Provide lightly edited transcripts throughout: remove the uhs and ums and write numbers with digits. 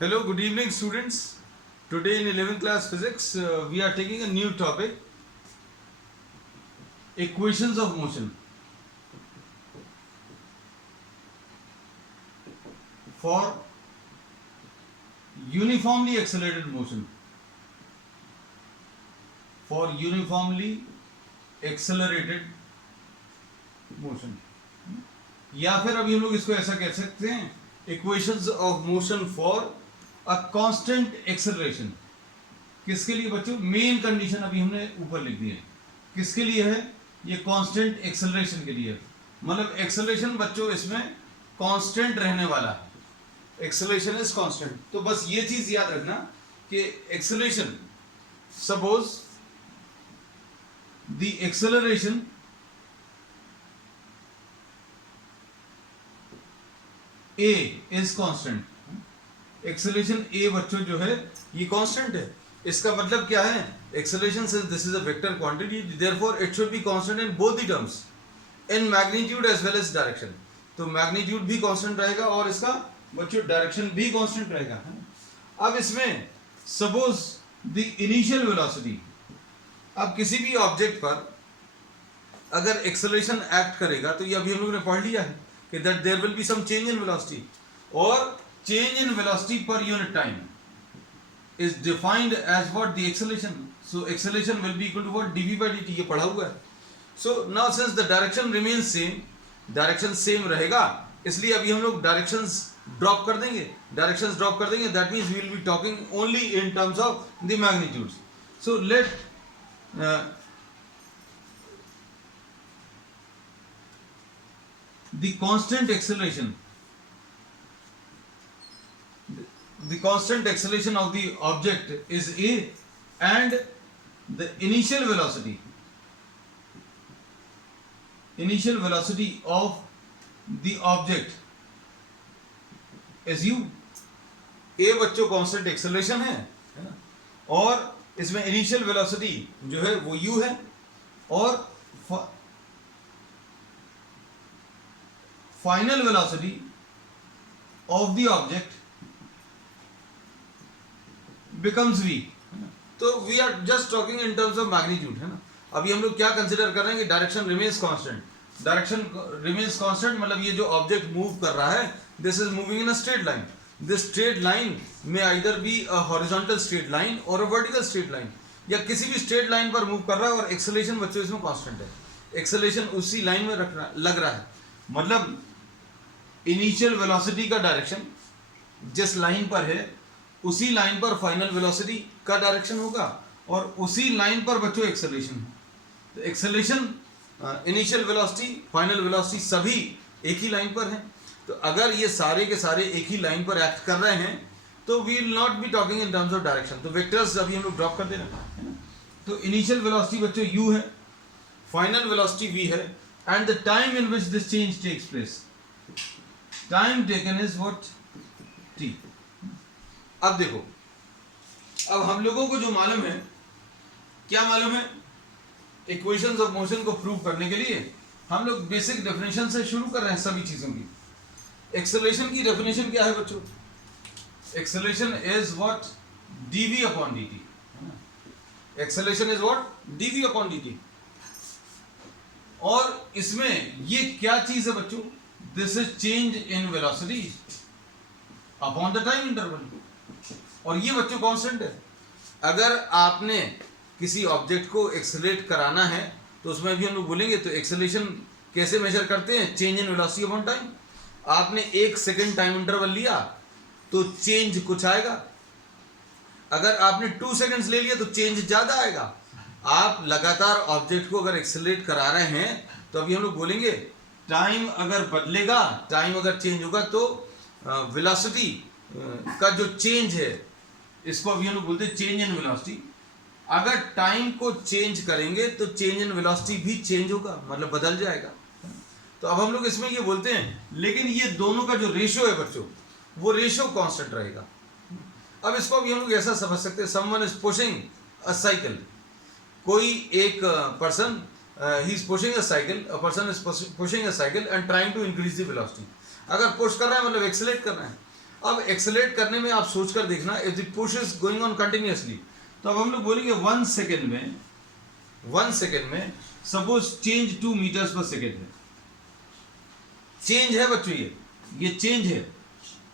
Hello, good evening, students. Today in 11th class physics, we are taking a new topic, equations of motion for uniformly accelerated motion. For uniformly accelerated motion. या फिर अभी हम लोग इसको ऐसा कह सकते हैं, equations of motion for a constant acceleration. किसके लिए बच्चों? मेन कंडीशन अभी हमने ऊपर लिख दी है. किसके लिए है? ये कांस्टेंट एक्सेलरेशन के लिए. मतलब एक्सेलरेशन बच्चों इसमें कांस्टेंट रहने वाला है. Acceleration is constant. तो बस ये चीज याद रखना कि acceleration, suppose the acceleration A is constant. Acceleration A बच्चों जो है ये कांस्टेंट है. इसका मतलब क्या है? Acceleration since this is a vector quantity, therefore it should be constant in both the terms, in magnitude as well as direction. तो मैग्नीट्यूड भी कांस्टेंट रहेगा और इसका बच्चों डायरेक्शन भी कांस्टेंट रहेगा. अब इसमें सपोज द इनिशियल वेलोसिटी, अब किसी भी ऑब्जेक्ट पर अगर एक्सेलरेशन एक्ट करेगा तो ये अभी हम लोगों ने पढ़ लिया है कि that there will be some change in velocity, और change in velocity per unit time is defined as what? The acceleration. So acceleration will be equal to what? dv by dt. ये पढ़ा हुआ है. So now since the direction remains same, direction same रहेगा, इसलिए अभी हम लोग directions drop कर देंगे. Directions drop कर देंगे. That means we will be talking only in terms of the magnitudes. So let the constant acceleration, the constant acceleration of the object is a, and the initial velocity of the object is u. a बच्चों constant acceleration है ना, और इसमें initial velocity जो है वो u है, और final velocity of the object becomes v. तो we are just talking in terms of magnitude, है ना. अभी हम लोग क्या कंसिडर कर रहे हैं कि direction remains constant. Direction remains constant मतलब ये जो ऑब्जेक्ट मूव कर रहा है, this is moving in a straight line. This straight line में either be a horizontal straight line और अ वर्टिकल स्ट्रेट लाइन, या किसी भी स्ट्रेट लाइन पर मूव कर रहा है, और एक्सेलरेशन बच्चों इसमें कांस्टेंट है. एक्सेलरेशन उसी लाइन में रखना लग रहा है. मतलब इनिशियल वेलोसिटी का डायरेक्शन जिस लाइन पर है उसी लाइन पर फाइनल वेलोसिटी का डायरेक्शन होगा, और उसी लाइन पर बच्चों एक्सेलरेशन है. तो acceleration, initial velocity, final velocity सभी एक ही लाइन पर हैं. तो अगर ये सारे के सारे एक ही लाइन पर एक्ट कर रहे हैं तो we will not be talking in terms of direction. तो वेक्टर्स अभी हम लोग ड्रॉप कर देना है ना. तो इनिशियल वेलोसिटी बच्चों u है, फाइनल वेलोसिटी v है, and the time in which this change takes place, time taken is what? t. अब देखो, अब हम लोगों को जो मालूम है, क्या मालूम है? इक्वेशंस ऑफ मोशन को प्रूव करने के लिए हम लोग बेसिक डेफिनेशन से शुरू कर रहे हैं सभी चीजों की. एक्सेलरेशन की डेफिनेशन क्या है बच्चों? Acceleration is what? dv upon dt. Acceleration is what? dv upon dt. और इसमें ये क्या चीज है बच्चों? This is change in velocity upon the time interval. और ये बच्चों कांस्टेंट है. अगर आपने किसी ऑब्जेक्ट को एक्सेलरेट कराना है तो उसमें भी हम लोग बोलेंगे, तो एक्सेलरेशन कैसे मेजर करते हैं? Change in velocity upon time. आपने 1 सेकंड टाइम इंटरवल लिया तो चेंज कुछ आएगा. अगर आपने 2 सेकंड्स ले लिया तो चेंज ज्यादा आएगा. आप लगातार ऑब्जेक्ट को अगर एक्सेलरेट करा रहे हैं तो अभी हम लोग बोलेंगे टाइम अगर बदलेगा, टाइम अगर चेंज होगा तो वेलोसिटी का जो चेंज है, इसको अभी हम लोग बोलते हैं चेंज इन वेलोसिटी. अगर टाइम को चेंज करेंगे तो चेंज इन वेलोसिटी भी चेंज होगा, मतलब बदल जाएगा. तो अब हम लोग इसमें ये बोलते हैं, लेकिन ये दोनों का जो रेशियो है बच्चों, वो रेशियो कांस्टेंट रहेगा. अब इसको अभी हम लोग ऐसा समझ सकते हैं, someone is pushing a cycle. कोई एक person, he is pushing a cycle, a person is pushing a cycle and trying to increase the velocity. अगर पुश कर रहा है मतलब एक्सेलरेट कर रहा है. अब एक्सेलरेट करने में आप सोचकर देखना, if the push is going on continuously, तो अब हम लोग बोलेंगे 1 सेकेंड में suppose change 2 metres per second है, चेंज है बच्चों, ये चेंज है,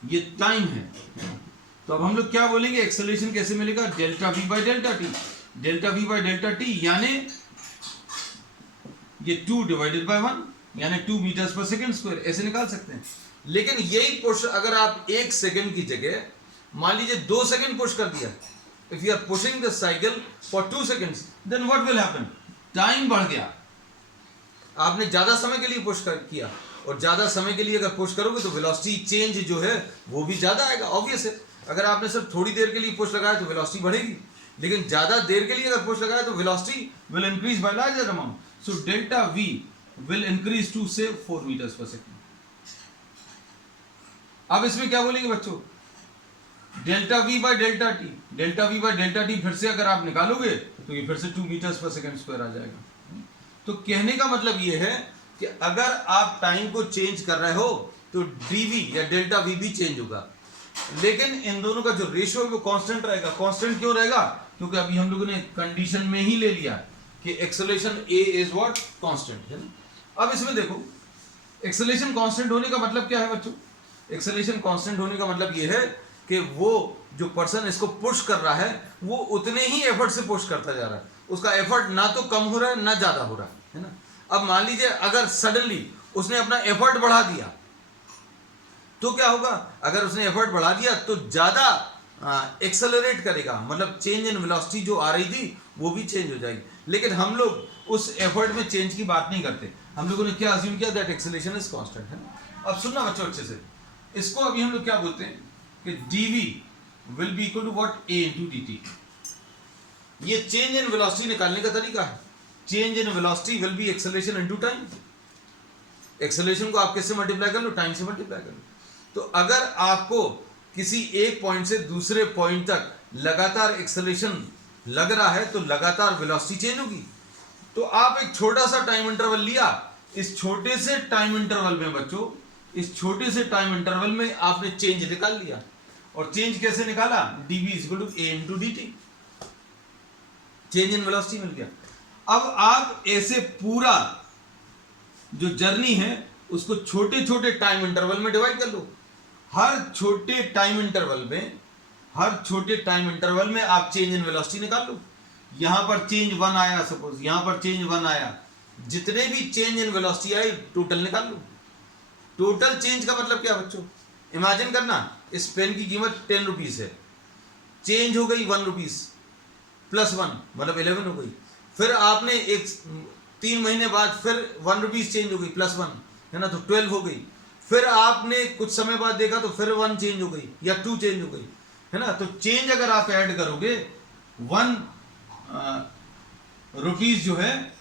ये टाइम है। तो अब हम लोग क्या बोलेंगे, एक्सेलरेशन कैसे मिलेगा, delta we by delta T, delta we by delta T यानी ये 2 डिवाइडेड बाय 1 यानी 2 मीटर्स पर सेकेंड स्क्वायर, ऐसे निकाल सकते हैं। लेकिन यही पुश अगर आप 1 सेकेंड की जगह मान लीजिए 2 सेकेंड पुश कर दिया, if you are pushing the cycle for 2 seconds, then what will happen, time बढ़ गया, आपने ज्यादा समय के लिए पुश किया, और ज्यादा समय के लिए अगर पुश करोगे तो वेलोसिटी चेंज जो है वो भी ज्यादा आएगा, ऑब्वियस है। अगर आपने सिर्फ थोड़ी देर के लिए पुश लगाया तो वेलोसिटी बढ़ेगी, लेकिन ज्यादा देर के लिए अगर पुश लगाया तो velocity will increase by larger amount, so delta v will increase to say 4 metres per second. अब इसमें क्या बोलेंगे बच्चों, delta we by delta T, delta we by delta T फिर से अगर आप निकालोगे तो ये फिर से 2 मीटर्स पर सेकेंड स्क्वायर आ जाएगा। तो कहने का मतलब ये है कि अगर आप टाइम को चेंज कर रहे हो तो डीवी या डेल्टा वी भी चेंज होगा, लेकिन इन दोनों का जो रेशियो है वो कांस्टेंट रहेगा। कांस्टेंट क्यों रहेगा, क्योंकि अभी हम लोगों ने कंडीशन में ही ले लिया कि acceleration A is what, constant है ना। अब इसमें देखो, एक्सेलरेशन कांस्टेंट होने का मतलब क्या है बच्चों, एक्सेलरेशन कांस्टेंट होने का मतलब ये है कि वो जो पर्सन इसको पुश कर रहा है वो उतने ही एफर्ट से पुश करता जा रहा है, उसका एफर्ट ना तो कम हो रहा है ना ज्यादा हो रहा है ना। अब मान लीजिए अगर सडनली उसने अपना एफर्ट बढ़ा दिया तो क्या होगा, अगर उसने एफर्ट बढ़ा दिया तो ज्यादा एक्सेलरेट करेगा, मतलब चेंज इन वेलोसिटी जो आ रही थी वो भी चेंज हो जाएगी। लेकिन हम लोग उस एफर्ट में चेंज की बात नहीं करते, हम लोगों ने क्या अज्यूम किया, दैट एक्सेलरेशन इज कांस्टेंट है। अब सुनना बच्चों अच्छे से, इसको अभी हम लोग क्या बोलते हैं कि dv will be equal to what, a into dt। ये चेंज इन वेलोसिटी निकालने का तरीका है, change in velocity will be acceleration into time. Acceleration को आप किससे मल्टीप्लाई कर लो, टाइम से मल्टीप्लाई कर लो। तो अगर आपको किसी एक पॉइंट से दूसरे पॉइंट तक लगातार एक्सेलरेशन लग रहा है तो लगातार वेलोसिटी चेंज होगी। तो आप एक छोटा सा टाइम इंटरवल लिया, इस छोटे से टाइम इंटरवल में बच्चों, इस छोटे से टाइम इंटरवल में आपने चेंज निकाल लिया, और चेंज कैसे निकाला, dv is equal to a into dt, change in velocity मिल गया। अब आप ऐसे पूरा जो जर्नी है उसको छोटे छोटे टाइम इंटरवल में डिवाइड कर लो, हर छोटे टाइम इंटरवल में आप चेंज इन वेलोसिटी निकाल लो। यहां पर चेंज 1 आया, सपोज यहां पर चेंज 1 आया, जितने भी चेंज इन वेलोसिटी आए टोटल निकाल लो। टोटल चेंज का मतलब क्या बच्चों, इमेजिन करना, इस पेन की कीमत 10 रुपीज है, चेंज हो गई 1 रुपीज प्लस 1 मतलब 11 हो गई। फिर आपने 3 महीने बाद फिर 1 रुपीज चेंज हो गई प्लस 1 है ना, तो 12 हो गई। फिर आपने कुछ समय बाद देखा तो फिर 1 चेंज हो गई या 2 चेंज हो गई है ना। तो चेंज अगर आप ऐड करोगे 1 रुपीज जो है,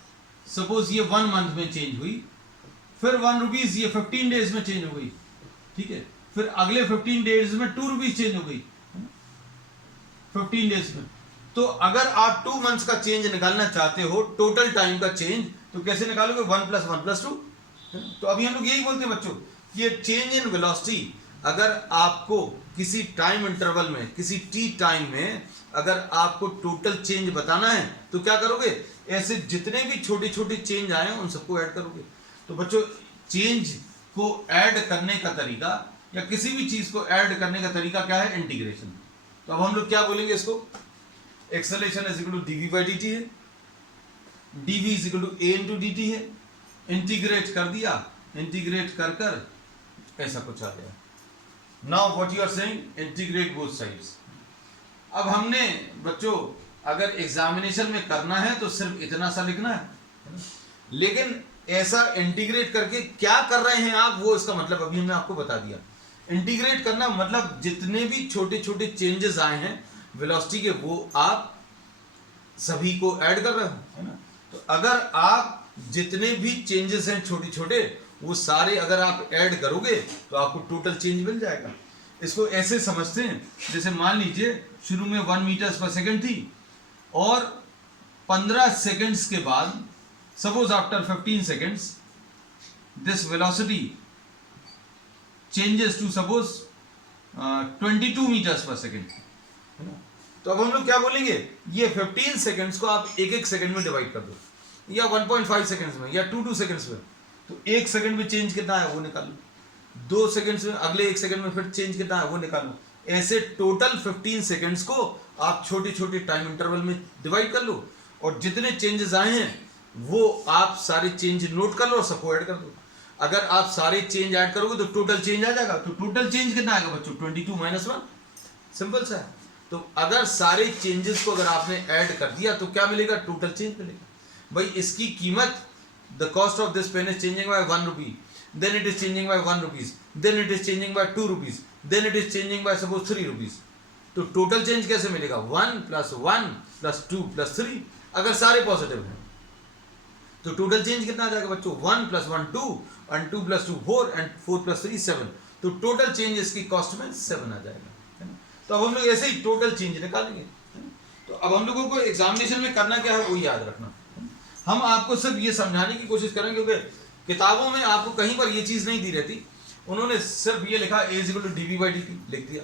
सपोज ये 1 मंथ में चेंज हुई, फिर 1 रुपीज ये 15 डेज में चेंज हो गई, ठीक है। फिर अगले 15 डेज में 2 रुपीज चेंज हो गई 15 डेज में। तो अगर आप 2 मंथ्स का चेंज निकालना चाहते हो, टोटल टाइम का चेंज, तो कैसे निकालोगे, 1 + 1 + 2। तो अभी हम लोग यही बोलते हैं बच्चों, ये चेंज इन वेलोसिटी अगर आपको किसी टाइम इंटरवल में, किसी टी टाइम में अगर आपको टोटल चेंज बताना है तो क्या करोगे, ऐसे जितने भी छोटे छोटे चेंज आए उन सबको ऐड करोगे। तो बच्चों चेंज को ऐड करने का तरीका या किसी भी चीज को ऐड करने का तरीका क्या है, इंटीग्रेशन। तो अब हम लोग क्या बोलेंगे इसको, acceleration is equal to dv by dt है, dv is equal to a into dt है, इंटीग्रेट कर दिया, इंटीग्रेट कर कर ऐसा कुछ आ गया। Now what you are saying, integrate both sides. अब हमने बच्चों अगर एग्जामिनेशन में करना है तो सिर्फ इतना सा लिखना है, लेकिन ऐसा इंटीग्रेट करके क्या कर रहे हैं आप, वो इसका मतलब अभी हमने आपको बता दिया। इंटीग्रेट करना मतलब जितने भी छोटे छोटे चेंजेस आए हैं वेलोसिटी के, वो आप सभी को ऐड कर रहे हो, है ना। तो अगर आप जितने भी चेंजेस हैं छोटे छोटे, वो सारे अगर आप ऐड करोगे तो आपको टोटल चेंज मिल जाएगा। इसको ऐसे समझते हैं, जैसे मान लीजिए शुरू में 1 मीटर्स पर सेकेंड थी, और 15 सेकेंड्स के बाद, suppose after 15 seconds, this velocity changes to suppose 22 metres per second, है ना। तो अब हम लोग क्या बोलेंगे, ये 15 सेकेंड्स को आप एक एक सेकेंड में डिवाइड कर दो, या 1.5 सेकेंड्स में, या 2 सेकेंड्स में, तो एक सेकेंड में चेंज कितना है वो निकालो, 2 सेकेंड्स में, अगले एक सेकेंड में फिर चेंज कितना है वो निकालो। ऐसे टोटल 15 सेकेंड्स को आप छोटे छोटे टाइम इंटरवल में डिवाइड कर लो, और जितने चेंजेस आए हैं वो आप सारे चेंज नोट कर लो और सबको ऐड कर दो। अगर आप सारे चेंज ऐड करोगे तो टोटल चेंज आ जाएगा। तो टोटल चेंज कितना आएगा बच्चों, 22 - 1, सिंपल सा है। तो अगर सारे चेंजेस को अगर आपने ऐड कर दिया तो क्या मिलेगा, टोटल चेंज मिलेगा। भाई इसकी कीमत, the cost of this pen is changing by 1 rupee, then it is changing by 1 rupees, then it is changing by 2 rupees, then it is changing by suppose 3 rupees. तो टोटल चेंज कैसे मिलेगा, 1 + 1 + 2 + 3, अगर सारे positive हैं तो total change कितना आ जाएगा बच्चों, 1 + 1 2 and 2 + 2 4 and 4 + 3 7। तो टोटल चेंज इसकी कॉस्ट में 7 आ जाएगा, है ना। तो अब हम लोग ऐसे ही टोटल चेंज निकालेंगे। तो अब हम लोगों को एग्जामिनेशन में करना क्या है वो याद रखना। हम आपको सिर्फ ये समझाने की कोशिश करेंगे, क्योंकि किताबों में आपको कहीं पर ये चीज़ नहीं दी रहती। उन्होंने सिर्फ ये लिखा a = dv/dt लिख दिया,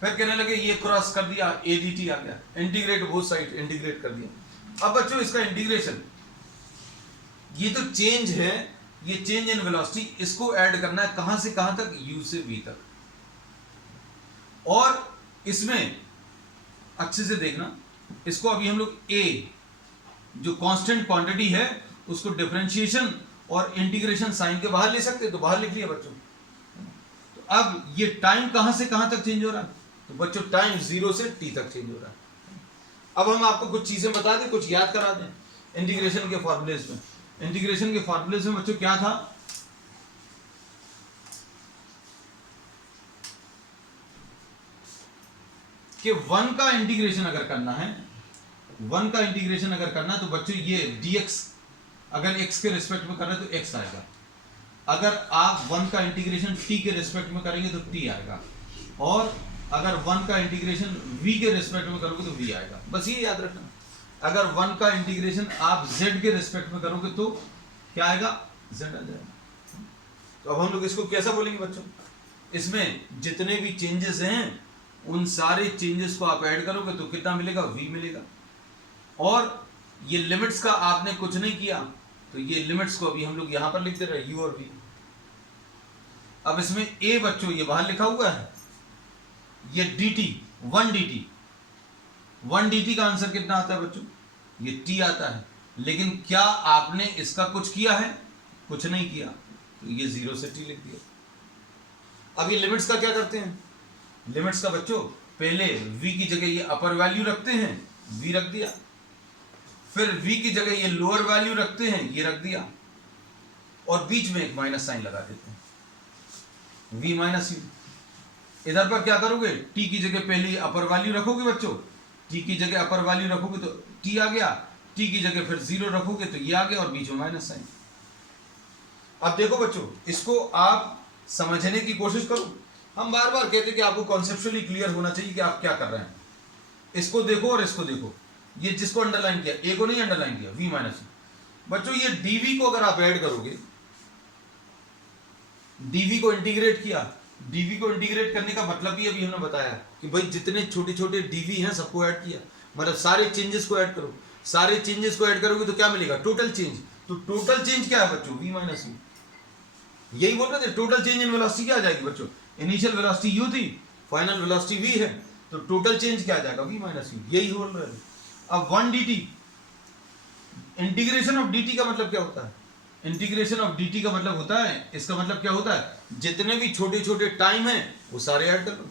फिर कहने लगे ये क्रॉस कर दिया adt आ गया, इंटीग्रेट बोथ साइड इंटीग्रेट कर दिया। अब बच्चों इसका इंटीग्रेशन, ये तो चेंज है, ये चेंज इन वेलोसिटी, इसको ऐड करना है कहां से कहां तक, u से v तक। और इसमें अच्छे से देखना, इसको अभी हम लोग a जो कांस्टेंट क्वांटिटी है उसको डिफरेंशिएशन और इंटीग्रेशन साइन के बाहर ले सकते हैं, तो बाहर लिख लिया बच्चों। तो अब ये टाइम कहां से कहां तक चेंज हो रहा है, तो बच्चों टाइम 0 से t तक चेंज हो रहा है। अब हम आपको कुछ चीजें बता दें, कुछ याद करा दें इंटीग्रेशन के फॉर्मूलेज में। इंटीग्रेशन के फॉर्मूलेज में बच्चों क्या था, कि 1 का इंटीग्रेशन अगर करना है, 1 का इंटीग्रेशन अगर करना है तो बच्चों ये dx अगर x के रिस्पेक्ट में कर रहे हैं तो x आएगा। अगर आप 1 का इंटीग्रेशन t के रिस्पेक्ट में करेंगे तो t आएगा, और अगर 1 का इंटीग्रेशन v के रिस्पेक्ट में करोगे तो v आएगा। बस ये याद रखना। अगर 1 का इंटीग्रेशन आप z के रिस्पेक्ट में करोगे तो क्या आएगा, z आ जाएगा। तो अब हम लोग इसको कैसा बोलेंगे बच्चों, इसमें जितने भी चेंजेस हैं उन सारे चेंजेस को आप ऐड करोगे तो कितना मिलेगा, v मिलेगा। और ये लिमिट्स का आपने कुछ नहीं किया तो ये लिमिट्स को अभी हम लोग यहां पर लिख दे रहे हैं, u और v। अब इसमें a बच्चों ये बाहर लिखा हुआ है, ये dt 1 dt का आंसर कितना आता है बच्चों, ये t आता है। लेकिन क्या आपने इसका कुछ किया है, कुछ नहीं किया, तो ये 0 से t लिख दिया। अब ये लिमिट्स का क्या करते हैं, लिमिट्स का बच्चों पहले v की जगह ये अपर वैल्यू रखते हैं, v रख दिया, फिर v की जगह ये लोअर वैल्यू रखते हैं, ये रख दिया, और बीच में एक माइनस साइन लगा देते हैं, v - u। इधर पर क्या करोगे, t की जगह पहले अपर वैल्यू रखोगे बच्चों, t की जगह अपर वैल्यू रखोगे तो t आ गया, t की जगह फिर 0 रखोगे तो ये आ गया, और बीच में माइनस साइन। अब देखो बच्चों, इसको आप समझने की कोशिश करो। हम बार बार कहते हैं कि आपको कॉन्सेप्चुअली क्लियर होना चाहिए कि आप क्या कर रहे हैं। इसको देखो और इसको देखो, ये जिसको अंडरलाइन किया, ए को नहीं अंडरलाइन किया, v - u। बच्चों ये dv को अगर आप ऐड करोगे, dv को इंटीग्रेट किया, dv को इंटीग्रेट करने का मतलब भी अभी हमने बताया कि भाई जितने छोटे छोटे dv हैं सबको ऐड किया, मतलब सारे चेंजेस को ऐड करो। सारे चेंजेस को ऐड करोगे तो क्या मिलेगा, टोटल चेंज। तो टोटल चेंज क्या है बच्चों, v - u। यही बोल रहे थे, टोटल चेंज इन वेलोसिटी क्या आ जाएगी बच्चों, इनिशियल वेलोसिटी u थी, फाइनल वेलोसिटी v है, तो टोटल चेंज क्या आ जाएगा, v - u। यही बोल रहे थे। अब 1 dt, इंटीग्रेशन ऑफ dt का मतलब क्या होता है, इंटीग्रेशन ऑफ dt का मतलब होता है, इसका मतलब क्या होता है, जितने भी छोटे छोटे टाइम है वो सारे ऐड कर लो।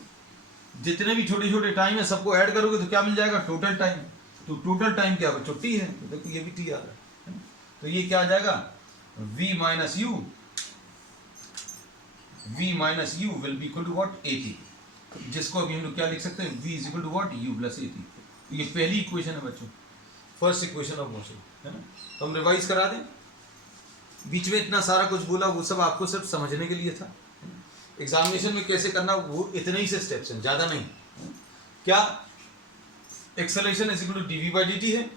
जितने भी छोटे छोटे टाइम है सबको ऐड करोगे तो क्या मिल जाएगा, टोटल टाइम। तो टोटल टाइम क्या बच्चों, t है, तो देखो ये भी t आ रहा है। तो ये क्या आ जाएगा, v - u, v - u will be equal to what, at, जिसको अभी हम लोग क्या लिख सकते हैं, v is equal to what, u + at। ये पहली इक्वेशन है बच्चों, फर्स्ट इक्वेशन ऑफ मोशन, है ना। तो हम रिवाइज करा दें, बीच में इतना सारा कुछ बोला वो सब आपको सिर्फ समझने के लिए था। एग्जामिनेशन में कैसे करना वो इतने ही से स्टेप्स हैं, ज़्यादा नहीं। क्या acceleration is equal to dv/dt है,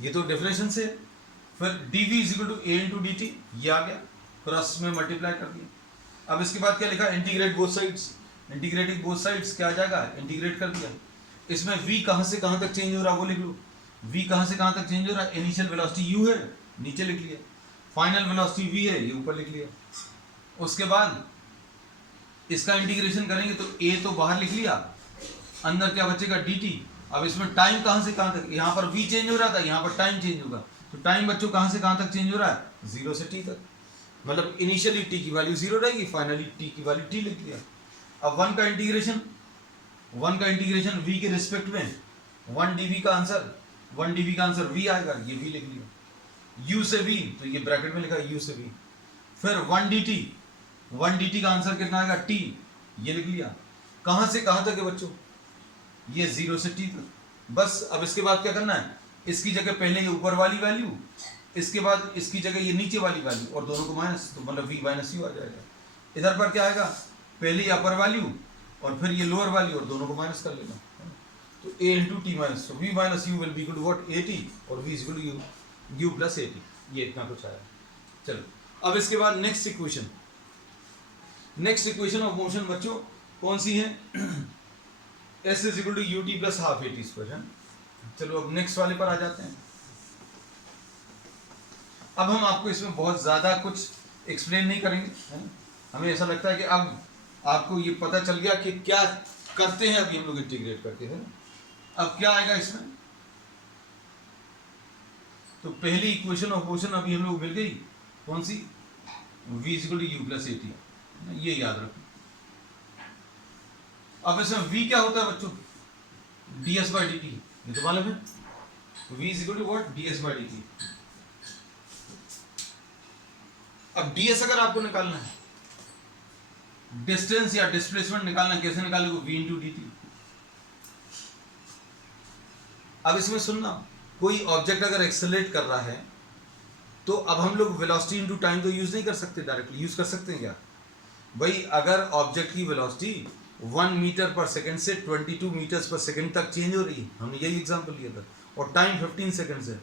ये तो डेफिनेशन से है। फिर dv is equal to a × dt, ये आ गया, क्रॉस में मल्टीप्लाई कर दिया। अब इसके बाद क्या लिखा, integrate both sides, integrating both sides क्या आ जाएगा, इंटीग्रेट कर दिया। इसमें v कहां से कहां तक चेंज हो रहा है वो लिख लो, v कहां से कहां तक चेंज हो रहा है, इनिशियल वेलोसिटी u है नीचे लिख लिया, फाइनल वेलोसिटी v है ये ऊपर लिख लिया। उसके बाद इसका इंटीग्रेशन करेंगे तो a तो बाहर लिख लिया, अंदर क्या बचेगा dt। अब इसमें टाइम कहां से कहां तक, यहां पर v चेंज हो रहा था, यहां पर टाइम चेंज होगा, तो टाइम बच्चों कहां से कहां तक चेंज हो रहा है, 0 से t तक, मतलब इनिशियली t की वैल्यू 0 रहेगी, फाइनली t की वैल्यू t लिख लिया। अब 1 का इंटीग्रेशन v के रिस्पेक्ट में 1 dv का आंसर, 1 dv का आंसर v आएगा, ये v लिख लिया। u से v तो ये ब्रैकेट में लिखा है u से v, फिर 1 dt का आंसर कितना आएगा t, ये लिख लिया। कहां से कहां तक है बच्चों, ये 0 से t तक। बस अब इसके बाद क्या करना है, इसकी जगह पहले ये ऊपर वाली वैल्यू, इसके बाद इसकी जगह ये नीचे वाली वैल्यू और दोनों को माइनस, तो मतलब v माइनस u आ जाएगा। इधर पर क्या आएगा, पहले ये अपर वैल्यू और फिर ये लोअर वैल्यू और दोनों को माइनस कर लेना, तो a इंटू टी माइनस, तो v minus u will be equal to what, at, और v is equal to u plus at, ये इतना कुछ आया। चलो अब इसके बाद next equation, next equation of motion बच्चों कौन सी है, s is equal to u t plus half at square है। चलो अब नेक्स्ट वाले पर आ जाते हैं। अब हम आपको इसमें बहुत ज़्यादा कुछ एक्सप्लेन नहीं करेंगे, है ना? हमें ऐसा लगता है कि अब आपको ये पता चल गया कि क्या करते हैं, अभी हम लोग इंटीग्रेट करते हैं। अब क्या आएगा इसमें, तो पहली इक्वेशन ऑफ मोशन अभी हम लोग मिल गई, कौन सी, v is equal to u plus at, ये याद रखो। अब इसमें v क्या होता है बच्चों, ds बाई dt, ये तो मालूम है, v is equal to what, ds by dt। अब ds अगर आपको निकालना है, डिस्टेंस या डिस्प्लेसमेंट निकालना, कैसे निकालोगे, v इंटू डी टी। अब इसमें सुनना, कोई ऑब्जेक्ट अगर एक्सेलरेट कर रहा है तो अब हम लोग वेलोसिटी इंटू टाइम तो यूज नहीं कर सकते, डायरेक्टली यूज कर सकते हैं क्या भाई, अगर ऑब्जेक्ट की वेलोसिटी 1 मीटर पर सेकंड से 22 मीटर्स पर सेकंड तक चेंज हो रही है, हमने यही एग्जांपल लिया था, और टाइम 15 सेकंड्स है,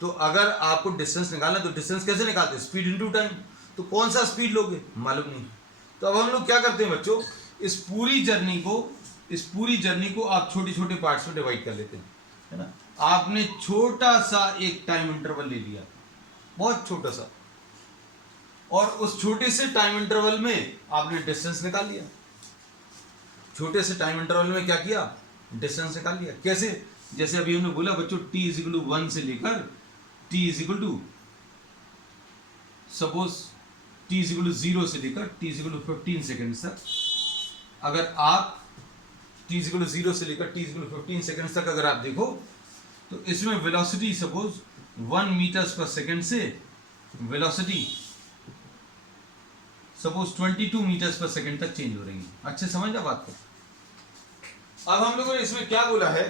तो अगर आपको डिस्टेंस निकालना तो डिस्टेंस कैसे निकालते हैं, स्पीड इंटू टाइम, तो कौन सा स्पीड लोगे मालूम नहीं। तो अब हम लोग क्या करते हैं बच्चों, इस पूरी जर्नी को आप छोटे छोटे पार्ट्स में डिवाइड कर लेते हैं, है ना। आपने छोटा सा एक टाइम इंटरवल ले लिया, बहुत छोटा सा, और उस छोटे से टाइम इंटरवल में आपने डिस्टेंस निकाल लिया, छोटे से टाइम इंटरवल में क्या किया, डिस्टेंस निकाल लिया। कैसे, जैसे अभी हमने बोला बच्चों t इज इक्वल टू 1 से लेकर t is equal to, suppose t is equal to 0 से लेकर t is equal to 15 second तक, अगर आप t इज इक्वल टू 0 से लेकर t is equal to 15 second तक अगर आप देखो, तो इसमें velocity suppose 1 metres per second से velocity suppose 22 metres per second तक चेंज हो रही है। अच्छे समझ बात को। अब हम लोगों ने इसमें क्या बोला है,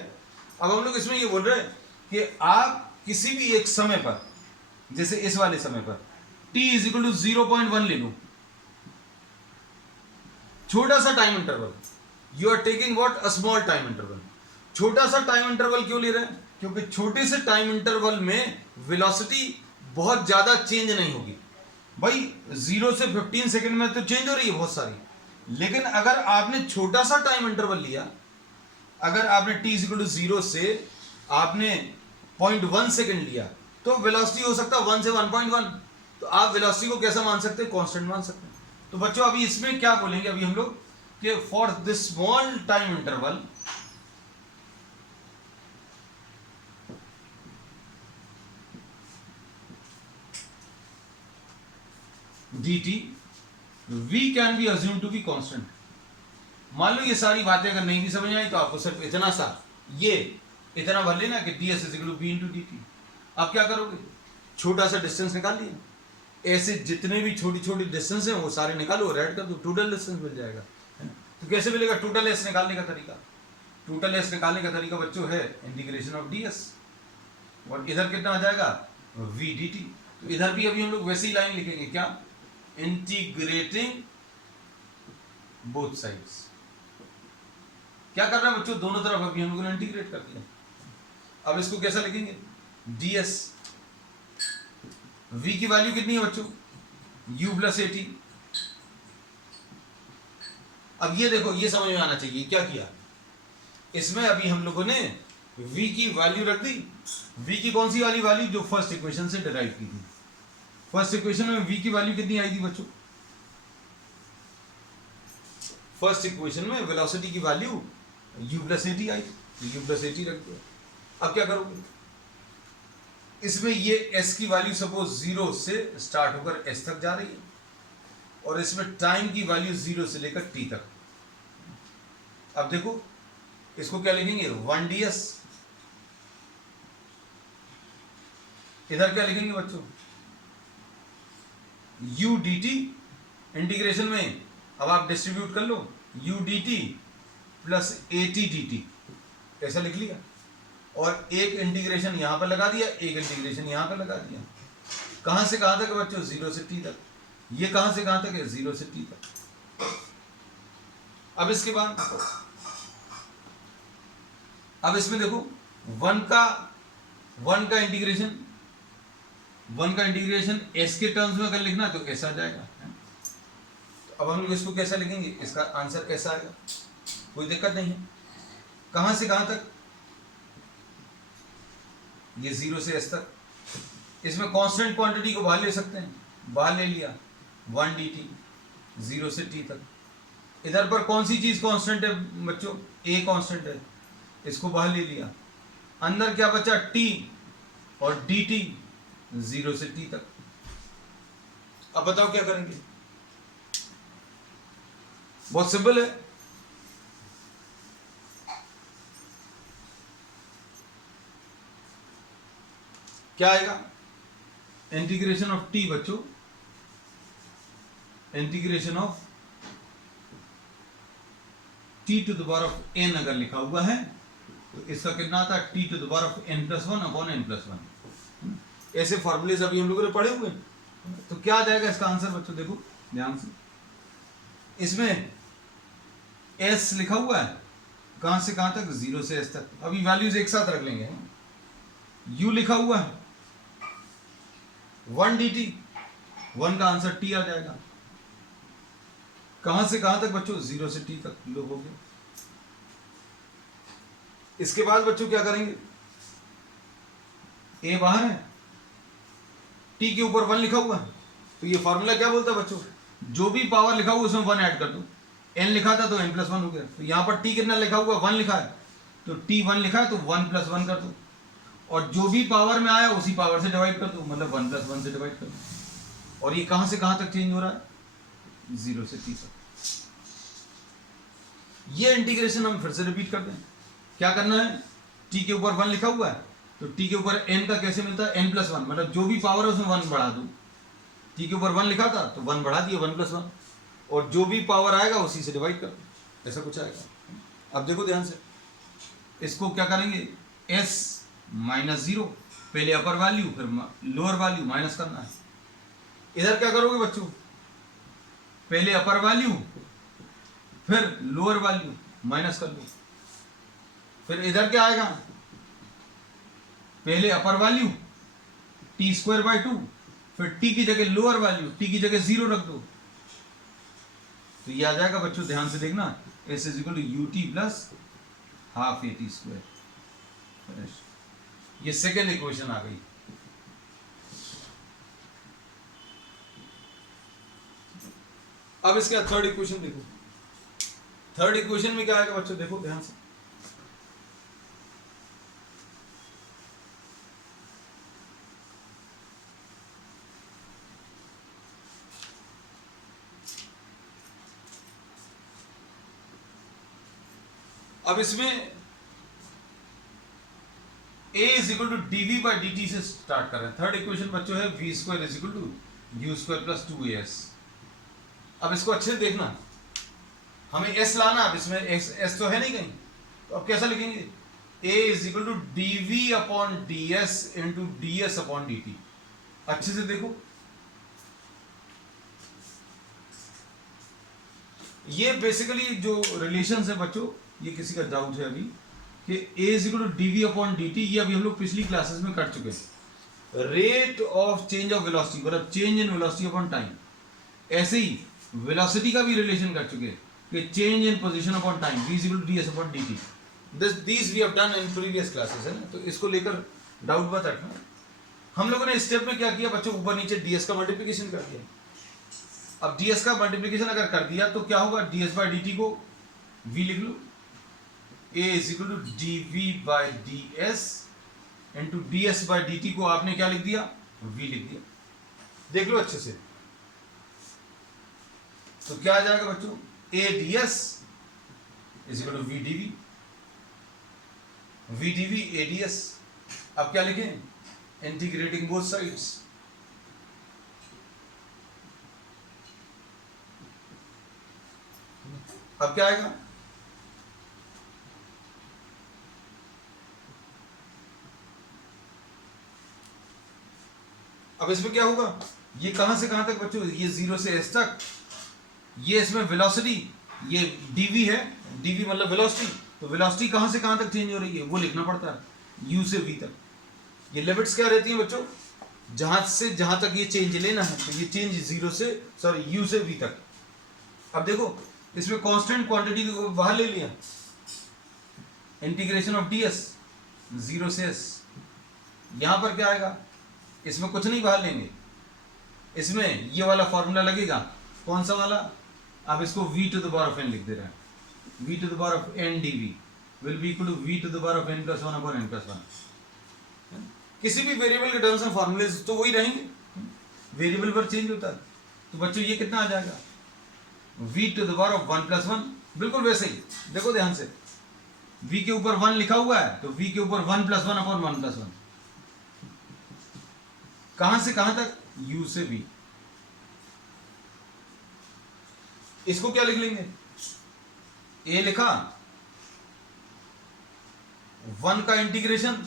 अब हम लोग इसमें ये बोल रहे हैं कि आप किसी भी एक समय पर, जैसे इस वाले समय पर t इज इक्वल टू 0.1 ले लो, छोटा सा time interval, you are taking what, a small time interval. छोटा सा टाइम इंटरवल क्यों ले रहे हैं, क्योंकि छोटे से टाइम इंटरवल में वेलोसिटी बहुत ज्यादा चेंज नहीं होगी भाई, 0 से 15 सेकंड में तो चेंज हो रही है बहुत सारी, लेकिन अगर आपने छोटा सा टाइम इंटरवल लिया, अगर आपने t इक्वल टू 0 से आपने 0.1 सेकंड लिया, तो वेलोसिटी हो सकता है 1 से 1.1, तो आप वेलोसिटी को कैसा मान सकते हैं, कांस्टेंट मान सकते हैं। तो बच्चों अभी इसमें क्या बोलेंगे अभी हम लोग कि for this small time interval dt v can be assumed to be constant। मान लो ये सारी बातें अगर नहीं भी समझ आई तो आपको सिर्फ इतना सा ये इतना भर लेना कि ds is equal to v into dt। अब क्या करोगे, छोटा सा डिस्टेंस निकाल लिया, ऐसे जितने भी छोटी छोटी डिस्टेंस हैं वो सारे निकालो, ऐड कर दो, टोटल डिस्टेंस मिल जाएगा, है ना। तो कैसे मिलेगा, टोटल एस निकालने का तरीका, टोटल एस निकालने का तरीका बच्चों है इंटीग्रेशन ऑफ ds, और इधर कितना आ जाएगा v dt। तो इधर भी अभी हम लोग वैसी ही लाइन लिखेंगे, क्या, इंटीग्रेटिंग बोथ साइड्स। क्या कर रहे हैं बच्चों, दोनों तरफ अभी हम लोगों ने इंटीग्रेट कर दिया। अब इसको कैसा लिखेंगे, ds, v की वैल्यू कितनी है बच्चों, u प्लस at। अब ये देखो, ये समझ में आना चाहिए क्या किया इसमें। अभी हम लोगों ने v की वैल्यू रख दी। v की कौन सी वाली वैल्यू? जो फर्स्ट इक्वेशन से डिराइव की थी। फर्स्ट इक्वेशन में v की वैल्यू कितनी आई थी बच्चों? फर्स्ट इक्वेशन में वेलोसिटी की value u plus eighty I, तो u प्लस एटी रख दिया। अब क्या करोगे? इसमें ये s की वैल्यू सपोज 0 से स्टार्ट होकर s तक जा रही है, और इसमें टाइम की वैल्यू 0 से लेकर t तक। अब देखो इसको क्या लिखेंगे? 1ds। इधर क्या लिखेंगे बच्चों? u dt। इंटीग्रेशन में अब आप डिस्ट्रीब्यूट कर लो, u dt plus at dt, ऐसा लिख लिया। और एक इंटीग्रेशन यहां पर लगा दिया, एक इंटीग्रेशन यहां पर लगा दिया। कहां से कहां तक है बच्चों? 0 से t तक। ये कहां से कहां तक है? 0 से t तक। अब इसके बाद अब इसमें देखो 1 का इंटीग्रेशन s के टर्म्स में अगर लिखना तो ऐसा आ जाएगा। तो अब हम लोग इसको कैसा लिखेंगे? इसका आंसर कैसा आएगा? कोई दिक्कत नहीं है। कहां से कहां तक? ये 0 से s तक। इसमें कांस्टेंट क्वांटिटी को बाहर ले सकते हैं, बाहर ले लिया 1 dt 0 से t तक। इधर पर कौन सी चीज कांस्टेंट है बच्चों? a कांस्टेंट है, इसको बाहर ले लिया। अंदर क्या बचा? t और dt 0 से t तक। अब बताओ क्या करेंगे? बहुत सिंपल है। क्या आएगा? इंटीग्रेशन ऑफ t बच्चों, integration of t to the power of n अगर लिखा हुआ है तो इसका कितना आता है? t to the power of n plus 1 upon n plus 1। ऐसे फॉर्मूले अभी हम लोगों ने पढ़े हुए हैं। तो क्या आ जाएगा इसका आंसर बच्चों? देखो ध्यान से, इसमें s लिखा हुआ है, कहां से कहां तक? 0 से s तक। अभी वैल्यूज एक साथ रख लेंगे। u लिखा हुआ है 1 dt, 1 का आंसर t आ जाएगा। कहां से कहां तक बच्चों? 0 से t तक लो हो गया। इसके बाद बच्चों क्या करेंगे? a बाहर है, t के ऊपर 1 लिखा हुआ है, तो ये फॉर्मूला क्या बोलता है बच्चों? जो भी पावर लिखा हुआ उसमें 1 ऐड कर दो। n लिखा था तो n प्लस 1 हो गया। तो यहां पर t कितना लिखा हुआ? 1 लिखा है, तो t 1 लिखा है तो 1 प्लस 1 कर दो, और जो भी पावर में आया उसी पावर से डिवाइड कर दो, मतलब 1 प्लस 1 से डिवाइड कर दो। और ये कहां से कहां तक चेंज हो रहा है? 0 से t तक। ये इंटीग्रेशन हम फिर से रिपीट कर दें। क्या करना है? t के ऊपर 1 लिखा हुआ है, तो t के ऊपर n का कैसे मिलता है? n प्लस 1, मतलब जो भी पावर है उसमें 1 बढ़ा दो। t के ऊपर 1 लिखा था तो 1 बढ़ा दिया, 1 प्लस 1, और जो भी पावर आएगा उसी से डिवाइड कर दो, ऐसा कुछ आएगा। अब देखो ध्यान से, इसको क्या करेंगे? s माइनस 0, पहले अपर वैल्यू फिर लोअर वैल्यू माइनस करना है। इधर क्या करोगे बच्चों? पहले अपर वैल्यू फिर लोअर वैल्यू माइनस कर लो। फिर इधर क्या आएगा? पहले अपर वैल्यू t²/2, फिर t की जगह लोअर वैल्यू, t की जगह 0 रख दो, तो ये आ जाएगा बच्चों। ध्यान से देखना, s = ut plus half at²। ये सेकेंड इक्वेशन आ गई। अब इसका थर्ड इक्वेशन देखो। थर्ड इक्वेशन में क्या आएगा बच्चों? देखो ध्यान से, अब इसमें a = dv/dt से स्टार्ट कर रहे हैं। थर्ड इक्वेशन बच्चों है v² = u² + 2as। अब इसको अच्छे से देखना, हमें s लाना। अब इसमें s तो है नहीं कहीं, तो अब कैसा लिखेंगे? a = dv/ds × ds/dt। अच्छे से देखो, ये बेसिकली जो रिलेशंस है बच्चों, ये किसी का डाउट है अभी कि a = dv/dt, ये अभी हम लोग पिछली क्लासेस में कर चुके हैं। Rate of change of velocity, मतलब change in velocity upon time. ऐसे ही वेलोसिटी का भी रिलेशन कर चुके हैं कि change in position upon time v is equal to ds अपॉन dt। This we have done in previous classes, है ना। तो इसको लेकर डाउट मत रखना। हम लोगों ने इस स्टेप में क्या किया बच्चों, ऊपर नीचे ds का मल्टीप्लिकेशन कर दिया। अब ds का मल्टीप्लिकेशन अगर कर दिया तो क्या होगा, ds बाय dt को v लिख लो, a is equal to dv by ds into ds by dt को आपने क्या लिख दिया, v लिख दिया। देख लो अच्छे से, तो क्या आ जाएगा बच्चों, a ds is equal to v dv, v dv a ds। अब क्या लिखें, इंटीग्रेटिंग बोथ साइड्स, अब क्या आएगा, अब इसमें क्या होगा, ये कहां से कहां तक बच्चों, ये 0 से s तक, ये इसमें वेलोसिटी, ये dv है, dv मतलब वेलोसिटी, तो वेलोसिटी कहां से कहां तक चेंज हो रही है वो लिखना पड़ता है, u से v तक। ये लिमिट्स क्या रहती हैं बच्चों, जहां से जहां तक ये चेंज लेना है, तो ये चेंज 0 से u से v तक। अब देखो इसमें कांस्टेंट क्वांटिटी को बाहर ले लिया, इंटीग्रेशन ऑफ ds 0 से s, यहां पर क्या आएगा, इसमें कुछ नहीं बाहर लेंगे, इसमें ये वाला फॉर्मूला लगेगा, कौन सा वाला, अब इसको v to the power of n लिख दे रहे हैं, v to the power of n dv will be equal to v to the power of n plus 1 upon n plus 1। किसी भी वेरिएबल के टर्म्स में फॉर्मूले तो वही रहेंगे, वेरिएबल पर चेंज होता है। तो बच्चों ये कितना आ जाएगा, v to the power of 1 plus 1, बिल्कुल वैसे ही, देखो ध्यान से, v के ऊपर 1 लिखा हुआ है, तो v के ऊपर 1 प्लस 1 अपॉन 1 प्लस 1, कहां से कहां तक, u से v। इसको क्या लिख लेंगे, a लिखा, 1 का इंटीग्रेशन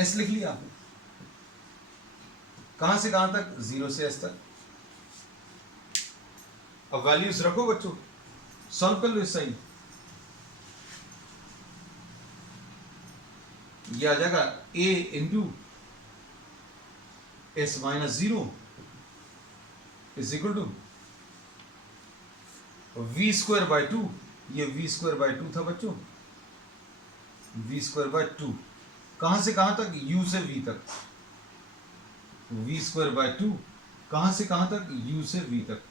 s लिख लिया, कहां से कहां तक, 0 से s तक। अब वैल्यूज रखो बच्चों, सॉल्व कर लो इस साइड, ये आ जाएगा a into s minus 0 is equal to v square by 2, ये v स्क्वायर बाय 2 था बच्चों, v स्क्वायर बाय 2, कहां से कहां तक, u से v तक, v स्क्वायर बाय 2 कहां से कहां तक, u से v तक।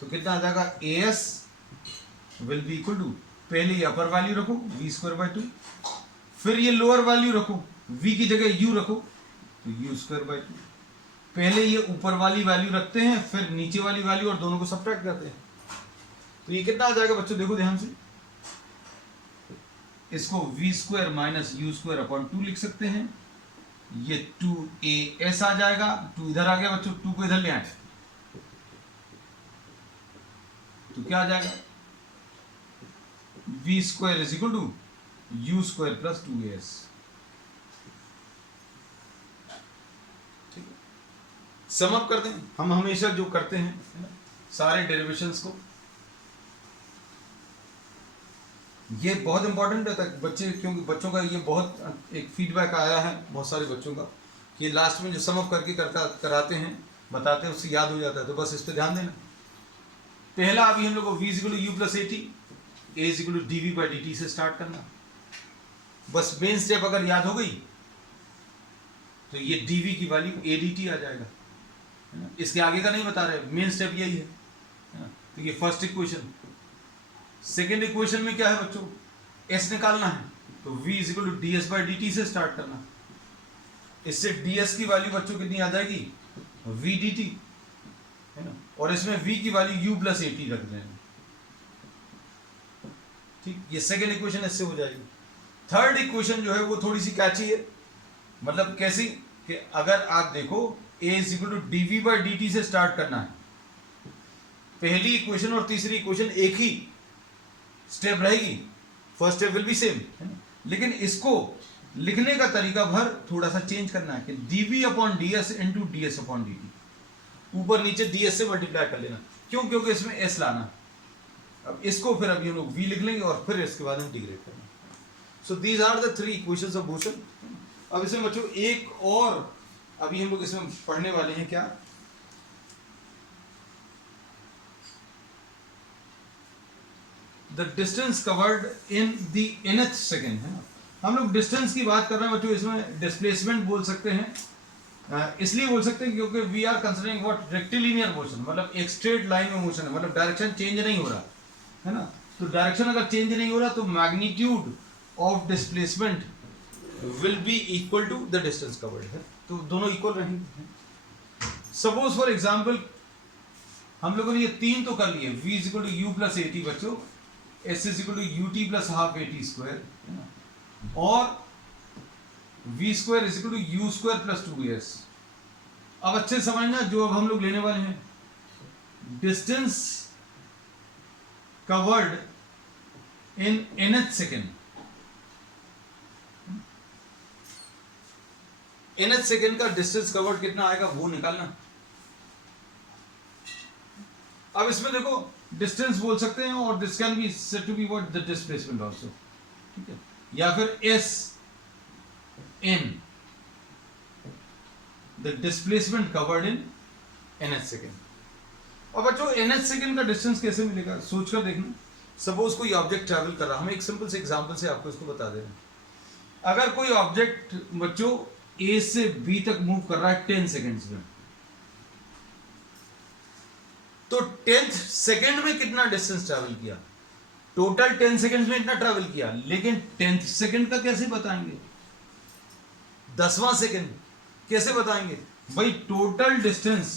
तो कितना आ जाएगा, as will be equal to, पहले ये अपर वैल्यू रखो v स्क्वायर बाय 2, फिर ये लोअर वैल्यू रखो, v की जगह u रखो, तो u स्क्वायर बाय 2। पहले ये ऊपर वाली वैल्यू रखते हैं, फिर नीचे वाली वैल्यू, और दोनों को सब्ट्रैक्ट करते हैं। तो ये कितना आ जाएगा बच्चों, देखो ध्यान से, इसको v square minus u square upon 2 लिख सकते हैं, ये 2as आ जाएगा, 2 इधर आ गया बच्चों, 2 को इधर ले आए, तो क्या आ जाएगा, v square is equal to u square plus 2as। Sum up कर दें, हम हमेशा जो करते हैं, है ना, सारे डेरिवेशंस को, ये बहुत इंपॉर्टेंट रहता है बच्चे, क्योंकि बच्चों का ये बहुत एक फीडबैक आया है बहुत सारे बच्चों का, कि लास्ट में जो सम अप करके कराते हैं, बताते हैं, उससे याद हो जाता है। तो बस इस पर ध्यान देना। पहला अभी हम लोग को v is equal to u plus at, a is equal to dv by dt से स्टार्ट करना। बस मेन स्टेप अगर याद हो गई तो ये dv की वैल्यू a dt आ जाएगा, है ना। इसके आगे का नहीं बता रहे, मेन स्टेप यही है ना। तो ये फर्स्ट इक्वेशन। सेकेंड इक्वेशन में क्या है बच्चों, s निकालना है, तो v is equal to ds by dt से स्टार्ट करना। इससे ds की वैल्यू बच्चों कितनी आ जाएगी, v dt, है ना। और इसमें v की वैल्यू u प्लस at रख देंगे, ठीक। ये सेकेंड इक्वेशन इससे हो जाएगी। थर्ड इक्वेशन जो है वो थोड़ी सी कैची है, मतलब कैसी कि अगर आप देखो a is equal to dv by dt से स्टार्ट करना है, पहली इक्वेशन और तीसरी इक्वेशन एक ही स्टेप रहेगी, first step will be same, है ना। लेकिन इसको लिखने का तरीका भर थोड़ा सा चेंज करना है कि dv upon ds into ds अपॉन dt, ऊपर नीचे ds से मल्टीप्लाई कर लेना। क्यों, क्योंकि इसमें s लाना। अब इसको फिर अभी हम लोग v लिख लेंगे और फिर इसके बाद इंटीग्रेट करना। So these are the three equations of motion. अब इसमें बच्चों एक और अभी हम लोग इसमें पढ़ने वाले हैं, क्या, the distance covered in the nth second, है ना। हम लोग डिस्टेंस की बात कर रहे हैं बच्चों, इसमें डिस्प्लेसमेंट बोल सकते हैं, इसलिए बोल सकते हैं क्योंकि we are considering what rectilinear motion, मतलब एक स्ट्रेट लाइन में मोशन है, मतलब डायरेक्शन चेंज नहीं हो रहा है ना। तो डायरेक्शन अगर चेंज नहीं हो रहा तो magnitude of displacement will be equal to the distance covered, है, तो दोनों इक्वल रहेंगे। सपोज फॉर एग्जांपल हम लोगों ने ये तीन तो कर लिए, v is equal to u plus a t बच्चों, s is equal to u t plus half a t square, है ना, और v square is equal to u square plus 2s। अब अच्छे समझना जो अब हम लोग लेने वाले हैं, distance covered in nth second, nth second का डिस्टेंस कवर्ड कितना आएगा वो निकालना। अब इसमें देखो डिस्टेंस बोल सकते हैं और this can be said to be what the displacement also, ठीक है, या फिर s in the displacement covered in nth second. और बच्चों nth सेकेंड का डिस्टेंस कैसे मिलेगा सोचकर देखना। सपोज कोई ऑब्जेक्ट ट्रैवल कर रहा, हम एक सिंपल से एग्जांपल से आपको इसको बता दे रहे हैं। अगर कोई ऑब्जेक्ट बच्चों a से b तक मूव कर रहा है 10 सेकेंड्स में, तो 10th सेकेंड में कितना डिस्टेंस ट्रैवल किया, टोटल 10 सेकेंड्स में इतना ट्रैवल किया, लेकिन 10th सेकेंड का कैसे बताएंगे, 10वां सेकेंड कैसे बताएंगे भाई। टोटल डिस्टेंस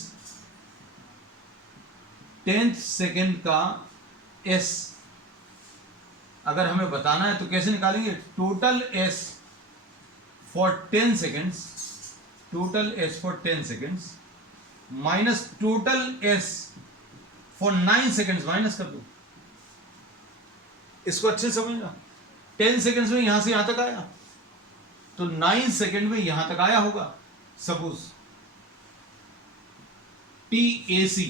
10th सेकेंड का s अगर हमें बताना है तो कैसे निकालेंगे, total s for 10 seconds, total s for 10 seconds minus total s for 9 seconds, minus कर दो। इसको अच्छे से समझना, 10 सेकेंड्स में यहां से यहां तक आया तो 9 सेकेंड में यहां तक आया होगा। सपोज TAC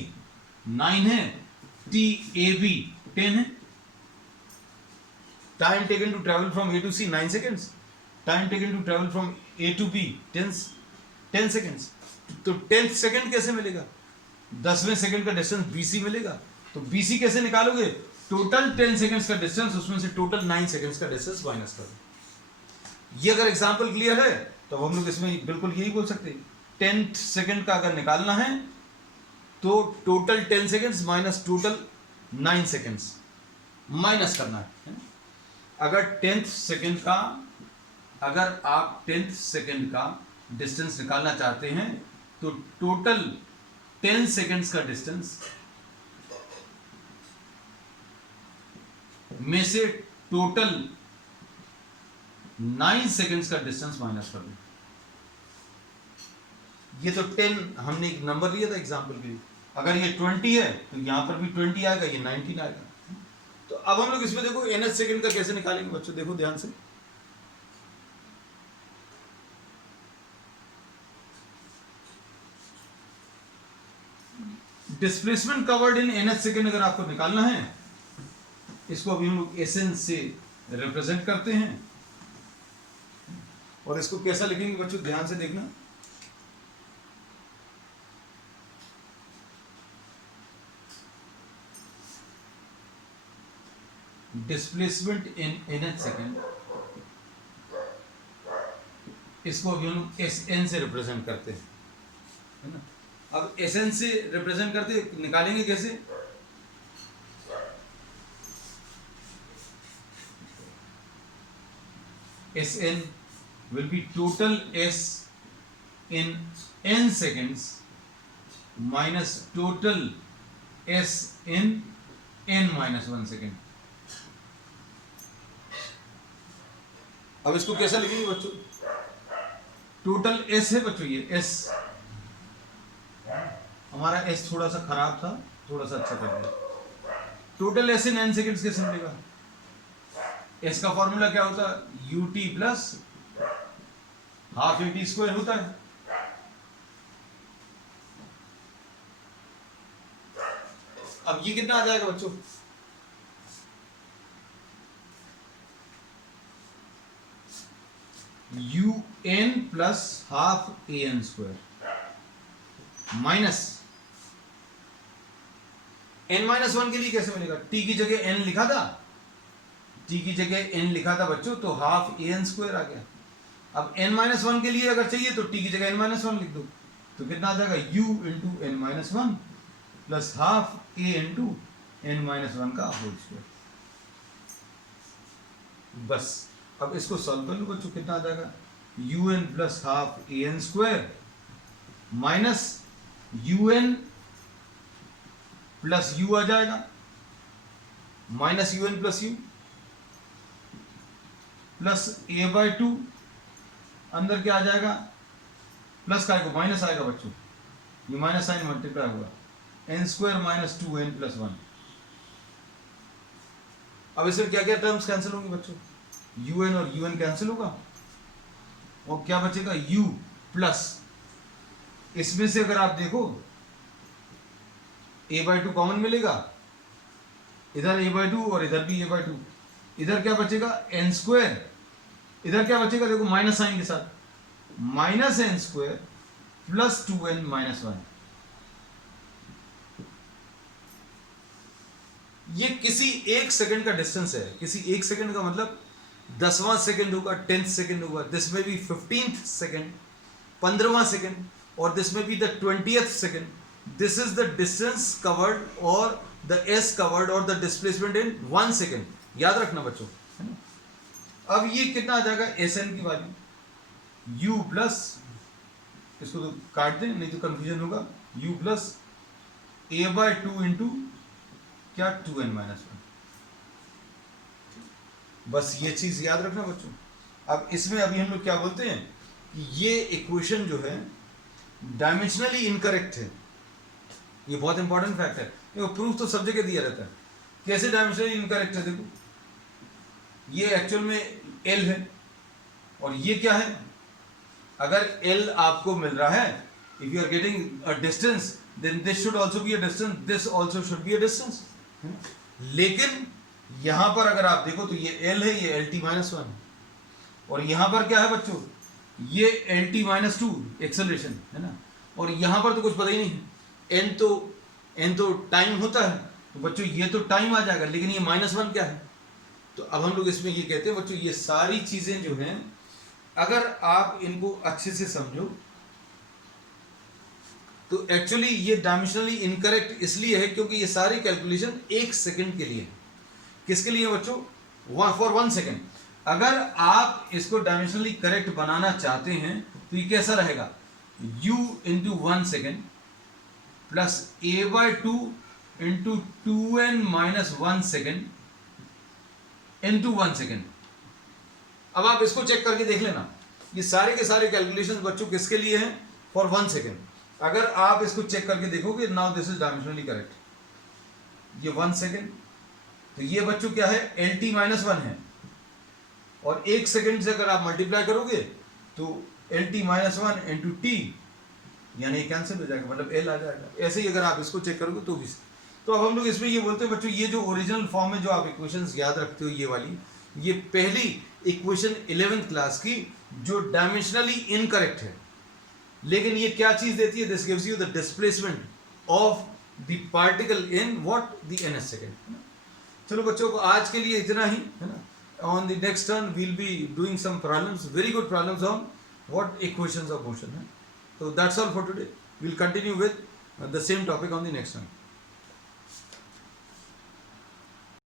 9 है, TAB 10 है। Time taken to travel from A to C 9 seconds, time taken to travel from A to B 10 seconds. तो 10th सेकेंड कैसे मिलेगा, 10वें सेकेंड का डिस्टेंस BC मिलेगा। तो BC कैसे निकालोगे, टोटल 10 सेकेंड्स का डिस्टेंस, उसमें से टोटल 9 सेकेंड्स का डिस्टेंस माइनस कर दो। ये अगर एग्जांपल क्लियर है तो हम लोग इसमें बिल्कुल यही बोल सकते हैं, 10th सेकेंड का अगर निकालना है तो total 10 seconds minus total 9 seconds minus करना है। अगर 10th सेकेंड का, अगर आप 10th सेकेंड का डिस्टेंस निकालना चाहते हैं तो टोटल 10 सेकेंड्स का डिस्टेंस में से टोटल 9 सेकेंड्स का डिस्टेंस माइनस कर दो। ये तो 10 हमने एक नंबर लिया था एग्जांपल के लिए, अगर ये 20 है तो यहां पर भी 20 आएगा, ये 19 आएगा। तो अब हम लोग इसमें देखो nth सेकेंड का कैसे निकालेंगे बच्चों, देखो ध्यान से। Displacement covered in nth second अगर आपको निकालना है, इसको अभी हम लोग SN से रिप्रेजेंट करते हैं। और इसको कैसा लिखेंगे बच्चों, ध्यान से देखना। डिस्प्लेसमेंट इन nth सेकेंड, इसको अभी हम लोग SN से रिप्रेजेंट करते हैं, है ना। अब SN से रिप्रेजेंट करते निकालेंगे कैसे, SN will be total S in n seconds minus total S in n minus 1 second। अब इसको कैसा लिखेंगे बच्चों, टोटल S है बच्चों, ये S हमारा S थोड़ा सा खराब था, थोड़ा सा अच्छा कर दिया। टोटल S इन n सेकेंड्स कैसे मिलेगा, S का फॉर्मूला क्या होता है, ut plus half AT square होता है। अब ये कितना आ जाएगा बच्चों, UN plus half AN square minus n-1 के लिए कैसे मिलेगा, t की जगह n लिखा था टी की जगह n लिखा था बच्चों, तो हाफ ए एन स्क्वायर आ गया। अब n-1 के लिए अगर चाहिए तो टी की जगह n-1 लिख दो, तो कितना आ जाएगा u into n-1 plus half a into n-1 का होल स्क्वायर। बस अब इसको सॉल्व कर लो बच्चों, कितना आ जाएगा un plus half a n square minus un plus u आ जाएगा, minus un plus u plus a/2 अंदर क्या आ जाएगा, प्लस का को माइनस आएगा बच्चों, ये माइनस साइन मल्टीप्लाई हुआ, n square minus 2n plus 1। अब इसमें क्या क्या टर्म्स कैंसिल होंगे बच्चों, un और un कैंसिल होगा, और क्या बचेगा u प्लस, इसमें से अगर आप देखो a/2 कॉमन मिलेगा, इधर a/2 और इधर भी a/2, इधर क्या बचेगा n स्क्वायर, इधर क्या बचेगा देखो माइनस साइन के साथ, minus n square plus 2n minus 1। ये किसी एक सेकंड का डिस्टेंस है, किसी एक सेकंड का मतलब 10वां सेकंड होगा, 10th सेकंड होगा, दिस में भी 15th सेकंड, 15वां सेकंड, और दिस में भी the 20th second. This is the distance covered और द एस कवर्ड और द डिस्प्लेसमेंट इन 1 सेकंड, याद रखना बच्चों, है ना। अब ये कितना आ जाएगा एस एन की वैल्यू u प्लस, इसको तो काट दें नहीं तो कंफ्यूजन होगा, u प्लस a/2 इंटू क्या 2n माइनस 1। बस ये चीज याद रखना बच्चों। अब इसमें अभी हम लोग क्या बोलते हैं कि ये इक्वेशन जो है डायमेंशनली इनकरेक्ट है, ये बहुत इंपॉर्टेंट फैक्ट है, देखो प्रूफ तो सब जगह दिया रहता है। कैसे डायमेंशनली इनकरेक्ट है, देखो ये एक्चुअल में L है और ये क्या है, अगर L आपको मिल रहा है, if you are getting a distance then this should also be a distance, this also should be a distance. लेकिन यहां पर अगर आप देखो तो ये L है, ये LT माइनस 1, और यहां पर क्या है बच्चों, ये LT माइनस 2 एक्सेलरेशन है ना, और यहां पर तो कुछ पता ही नहीं है, n तो टाइम होता है, तो बच्चों ये तो टाइम आ जाएगा, लेकिन ये -1 क्या है। तो अब हम लोग इसमें ये कहते हैं बच्चों, ये सारी चीजें जो हैं अगर आप इनको अच्छे से समझो तो एक्चुअली ये डायमेंशनली इनकरेक्ट इसलिए है क्योंकि ये सारी कैलकुलेशन 1 सेकंड के लिए। किसके लिए बच्चों, फॉर 1 सेकंड। अगर आप इसको डायमेंशनली करेक्ट बनाना चाहते हैं तो ये कैसा रहेगा, u into 1 second plus a/2 into 2n minus 1 second into 1 second. अब आप इसको चेक करके देख लेना, ये सारे के सारे कैलकुलेशंस बच्चों किसके लिए हैं, फॉर 1 सेकेंड। अगर आप इसको चेक करके देखोगे, now this is dimensionally correct, ये 1 सेकेंड, तो ये बच्चों क्या है LT माइनस 1 है, और 1 सेकेंड से अगर आप मल्टीप्लाई करोगे तो LT माइनस 1 इंटू टी, यानी कैंसिल हो जाएगा, मतलब L आ जाएगा। ऐसे ही अगर आप इसको चेक करोगे तो भी। तो अब हम लोग इसमें ये बोलते हैं बच्चों, ये जो ओरिजिनल फॉर्म में जो आप इक्वेशंस याद रखते हो, ये वाली, ये पहली इक्वेशन 11th क्लास की जो डायमेंशनली इनकरेक्ट है, लेकिन ये क्या चीज देती है, this gives you the displacement of the particle in what the nth second. चलो बच्चों को आज के लिए इतना ही, है ना। On the next turn we'll be doing some problems, very good problems on what equations of motion है। So that's all for today. We'll continue with the same topic on the next one.